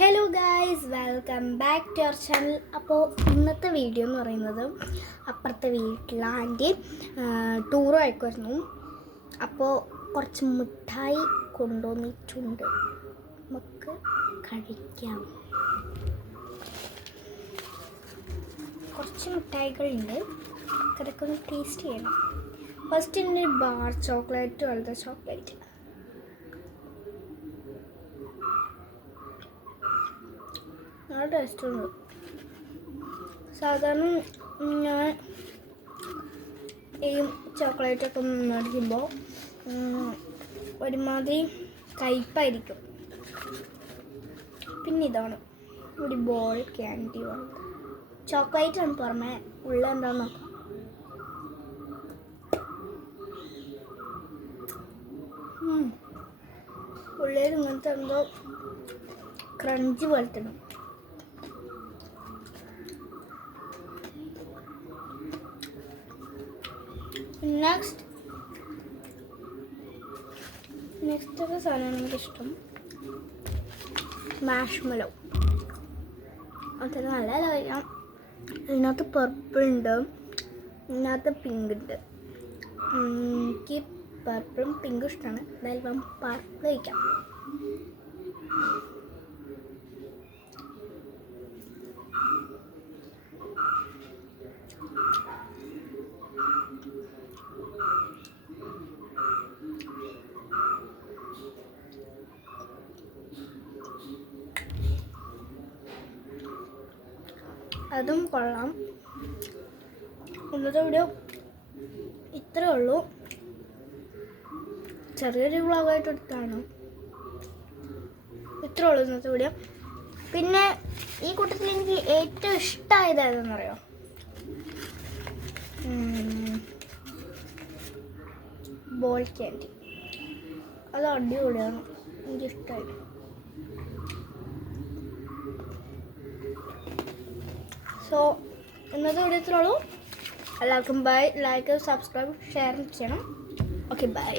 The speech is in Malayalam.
Hello guys, welcome back to our channel. അപ്പോൾ ഇന്നത്തെ വീഡിയോ എന്ന് പറയുന്നത് അപ്പുറത്തെ വീട്ടിലെ ആൻറ്റി ടൂർ ആയിക്കുമായിരുന്നു. അപ്പോൾ കുറച്ച് മിഠായി കൊണ്ടുവന്നിട്ടുണ്ട്, നമുക്ക് കഴിക്കാം. കുറച്ച് മിഠായികളുണ്ട്, അതൊക്കെ ഒന്ന് ടേസ്റ്റ് ചെയ്യണം. ഫസ്റ്റ് എൻ്റെ ബാർ ചോക്ലേറ്റ്, വളരെ ചോക്ലേറ്റ്. നല്ല ടേസ്റ്റുണ്ട്. സാധാരണ ഞാൻ ഈ ചോക്ലേറ്റൊക്കെ മേടിക്കുമ്പോൾ ഒരുമാതിരി കയ്പ്പായിരിക്കും. പിന്നെ ഇതാണ് ഒരു ബോൾ ക്യാൻഡി വേണം. ചോക്ലേറ്റാണ് പുറമെ, ഉള്ള എന്താന്ന് നോക്കാം. ഉള്ളിൽ ഇങ്ങനത്തെ എന്തോ ക്രഞ്ച് പോലത്തെ. നെക്സ്റ്റ് ഒരു സാധനമാണ് എനിക്കിഷ്ടം, മാഷ്മെലോ. അത് നല്ല കഴിക്കാം. ഇതിനകത്ത് പർപ്പിൾ ഉണ്ട്, ഇതിനകത്ത് പിങ്ക് ഉണ്ട്. എനിക്ക് പർപ്പിളും പിങ്കും ഇഷ്ടമാണ്. എന്തായാലും പർപ്പിൾ കഴിക്കാം. അതും കൊള്ളാം. ഇന്നത്തെ വീഡിയോ ഇത്രയേ ഉള്ളൂ. ചെറിയൊരു വ്ളോഗായിട്ട് എടുത്താണ്. ഇത്രയേ ഉള്ളൂ ഇന്നത്തെ വീഡിയോ. പിന്നെ ഈ കൂട്ടത്തിൽ എനിക്ക് ഏറ്റവും ഇഷ്ടമായത് ഏതെന്നറിയോ? Ball candy. അത് അടിപൊളിയാണ്, എനിക്കിഷ്ടമായി. സോ ഇന്നത്തെ വീഡിയോ ഇത്രേ ഉള്ളൂ. എല്ലാവർക്കും ബൈ. ലൈക്ക്, സബ്സ്ക്രൈബ്, ഷെയർ ചെയ്യണം. Okay, by.